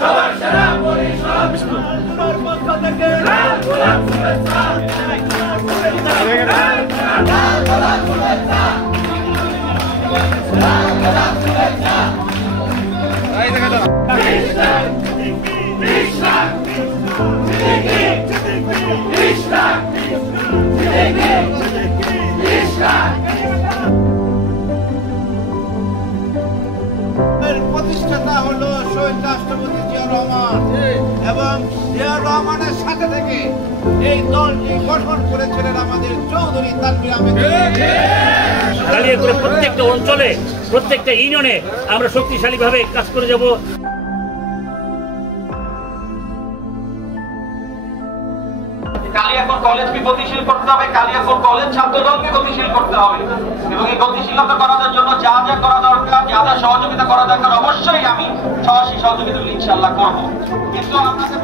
সবার সেরা পরিষদ পক্ষ থেকে লাল গোলাপ শুভেচ্ছা প্রতিষ্ঠাতা হলো শহীদ রাষ্ট্রপতি জিয়া রহমান এবং জিয়া রহমানের সাথে থেকে এই দলটি গঠন করেছিলেন আমাদের চৌধুরী তানভীর আহমেদ। কালিয়াকৈর প্রত্যেকটা অঞ্চলে প্রত্যেকটা ইউনিয়নে আমরা শক্তিশালীভাবে কাজ করে যাব। কালিয়াকৈর কলেজকে গতিশীল করতে হবে, কালিয়াকৈর কলেজ ছাত্রদলকে গতিশীল করতে হবে এবং এই গতিশীলতা করার জন্য যা যা করা দরকার, যা যা সহযোগিতা করা দরকার অবশ্যই আমি সহযোগিতা ইনশাআল্লাহ করব। কিন্তু আপনাদের